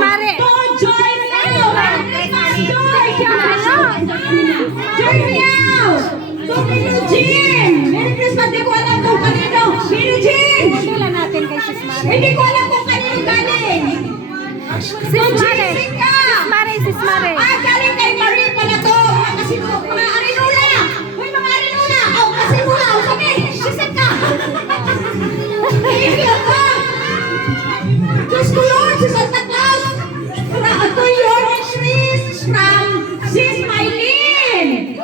Mare. Joy now! Joy now! To Nino Jean! Merry Christmas! Di ko alam kung kanino. Nino Jean! Dala natin kay Sis Mare. Hindi ko alam kung kanino galing. Sis Mare. Jessica! Sis Mare. Galing kay Marie pala to. Kasi mga arinula. Uy, mga arinula. Kasi mula. Sabi, Jessica. Thank you, Diyos ko Lord, si Santa Claus. Ito your wishes from Sis Maylene.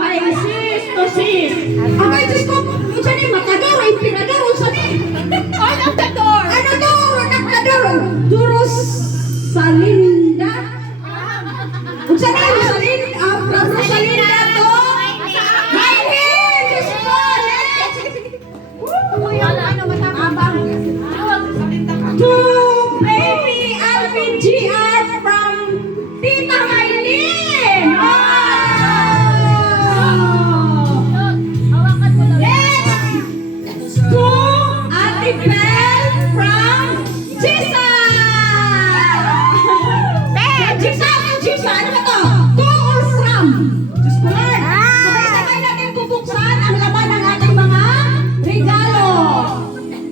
Kay sis to sis. Kay Diyos ko, unsa ni matador, emperador, unsa ni? Nagtador. Ano to? Nagtador. Duros Salinda. Unsa ni Rosalinda? From Rosalinda to? Maylene! Diyos ko! To baby Alvin GR from Tita Maylene. Next to Ate Bel from Jisa. Jisa, ano ba to? To or from? Diyos ko Lord. Sabay-sabay natin bubuksan ang laman ng ating mga regalo.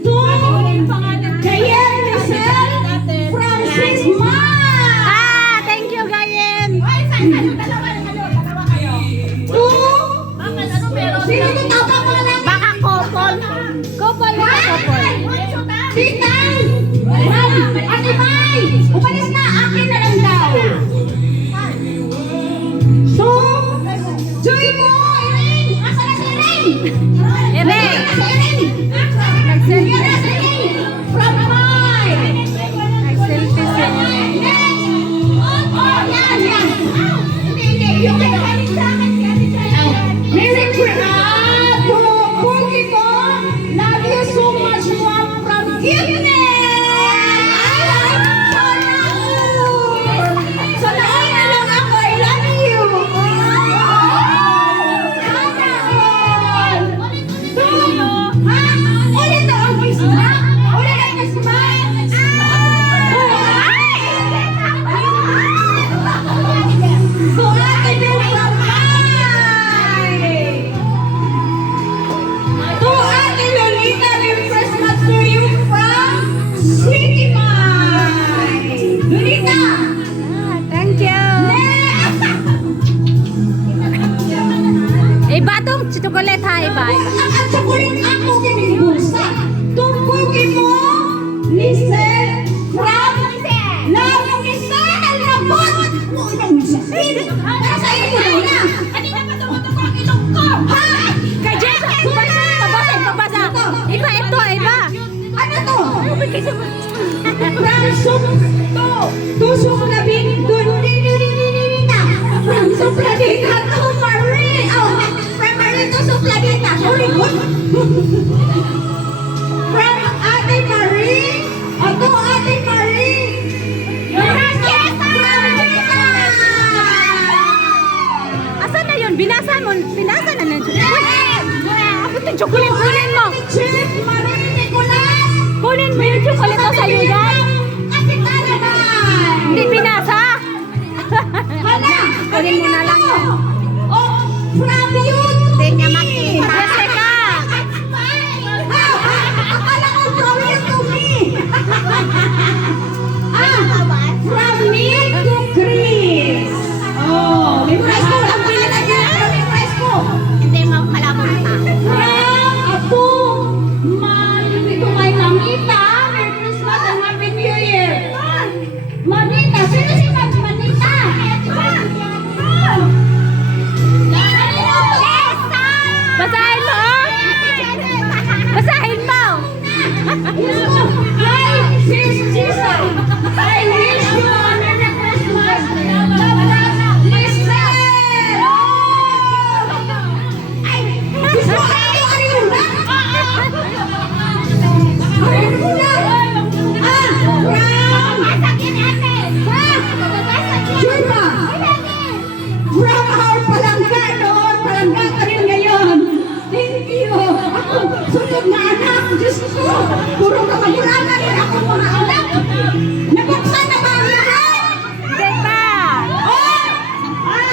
To Gayen Lisel from Sis Ma. Thank you, Gayen. To sino to tapa mga lang? Baka couple. Couple na couple. Titang! Ate May! Umalis na! Akin na lang daw! So, Joy mo! Irene! Asa na si Irene? Irene! Asa Irene? Sige na si Irene! From May! Nag-selfie siya. Next! Yan! Hindi. Yung kaya sa akin. Merry Christmas! To Pookie ko! Love you so much more from Cuteness! Sana all na lang ako. I love you! Ulit ang Christmas! Ulit ang Christmas! So, akin yung kamay! To Ate Lolita, Merry Christmas to you from City Mai! Lolita! Thank you. Iba tong chocolate ha, iba. Ang chocolate ako kinibulsa. Tumpukin mo, Lisel, from Love Lisel, labot! Unang Lisel! Nasa iyo na! Kanina pa tumutok ang ilong ko! Ha? Kay Jess, pabasa. Iba ito, iba. Ano to? From Tusok Labing Dundinita. From Supladita to Marie. From Marie to Supladita. Sorry, what? From Ate Marie. To Ate Marie. From Jessa. Asan na yun? Binasa na yun. Ako itong chocolate. Kunin mo. Chip Marie Nicolas. Kunin mo yung chocolate ko sa'yo yan. Ate Talaman. Hindi binasa. Hala! Kunin mo na lang yun. From you! Hindi niya makita. Jessica. Akala ko from you to me! From me to Chris! May price ko! Ang pinilagay niya! May price ko! Hindi malabo na ta. From ako! Ito kay Mamita! Merry Christmas and Happy New Year! Mamita! Sino si Mamita? Basahin mo. Basahin mo. Hi, Sis Chisa! I wish you a Merry Christmas! Lisel! Ay! Gusto ko kayo! Ariuna! Ariuna! Jurma! From our palangga noon! Palangga ka rin ngayon! Thank you! Ako, sunod na anak! Diyos ko! Puro kamagulanan rin ako mga anak!